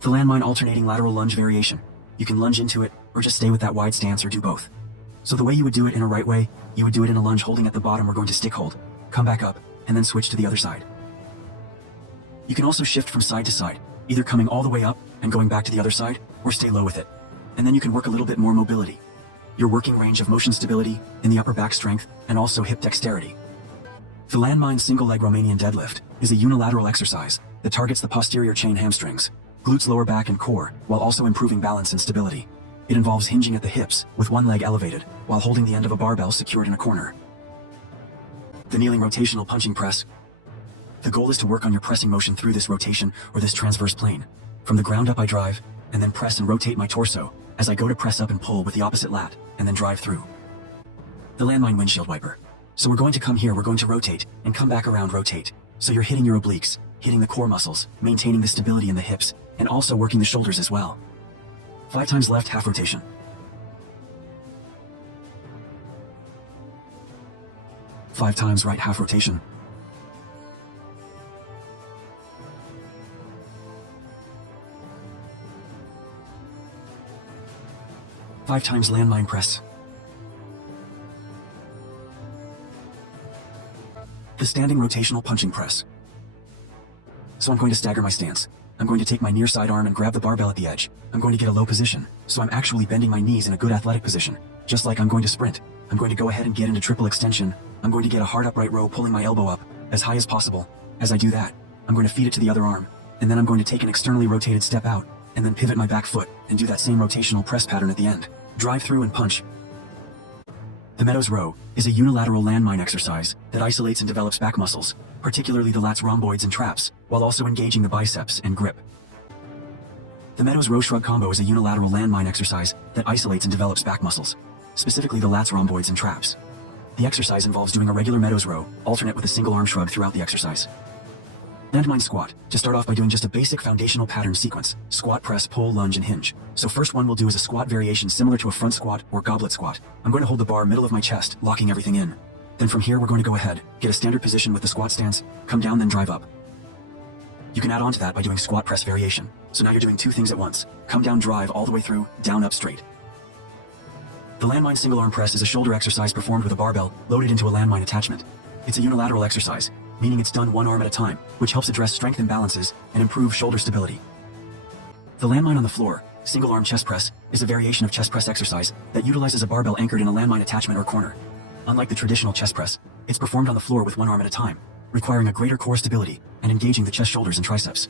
The landmine alternating lateral lunge variation. You can lunge into it, or just stay with that wide stance, or do both. So the way you would do it in a right way, you would do it in a lunge holding at the bottom. We're going to stick hold, come back up, and then switch to the other side. You can also shift from side to side, either coming all the way up and going back to the other side, or stay low with it. And then you can work a little bit more mobility. Your working range of motion stability, in the upper back strength, and also hip dexterity. The landmine single leg Romanian deadlift is a unilateral exercise that targets the posterior chain hamstrings, glutes, lower back, and core, while also improving balance and stability. It involves hinging at the hips with one leg elevated while holding the end of a barbell secured in a corner. The kneeling rotational punching press. The goal is to work on your pressing motion through this rotation or this transverse plane. From the ground up I drive, and then press and rotate my torso as I go to press up and pull with the opposite lat, and then drive through. The landmine windshield wiper. So we're going to come here, we're going to rotate, and come back around, rotate. So you're hitting your obliques, hitting the core muscles, maintaining the stability in the hips, and also working the shoulders as well. 5 times left half rotation. 5 times right half rotation. 5 times landmine press. The standing rotational punching press. So I'm going to stagger my stance. I'm going to take my near side arm and grab the barbell at the edge. I'm going to get a low position, so I'm actually bending my knees in a good athletic position. Just like I'm going to sprint. I'm going to go ahead and get into triple extension. I'm going to get a hard upright row, pulling my elbow up as high as possible. As I do that, I'm going to feed it to the other arm, and then I'm going to take an externally rotated step out, and then pivot my back foot, and do that same rotational press pattern at the end. Drive through and punch. The Meadows row is a unilateral landmine exercise that isolates and develops back muscles, particularly the lats, rhomboids, and traps, while also engaging the biceps and grip. The Meadows row shrug combo is a unilateral landmine exercise that isolates and develops back muscles, specifically the lats, rhomboids, and traps. The exercise involves doing a regular Meadows row, alternate with a single arm shrug throughout the exercise. Landmine squat. To start off by doing just a basic foundational pattern sequence: squat, press, pull, lunge, and hinge. So first one we'll do is a squat variation similar to a front squat or goblet squat. I'm going to hold the bar middle of my chest, locking everything in. Then from here we're going to go ahead, get a standard position with the squat stance, come down, then drive up. You can add on to that by doing squat press variation. So now you're doing 2 things at once. Come down, drive all the way through, down, up, straight. The landmine single arm press is a shoulder exercise performed with a barbell loaded into a landmine attachment. It's a unilateral exercise, meaning it's done one arm at a time, which helps address strength imbalances and improve shoulder stability. The landmine on the floor, single arm chest press, is a variation of chest press exercise that utilizes a barbell anchored in a landmine attachment or corner. Unlike the traditional chest press, it's performed on the floor with one arm at a time, requiring a greater core stability and engaging the chest, shoulders, and triceps.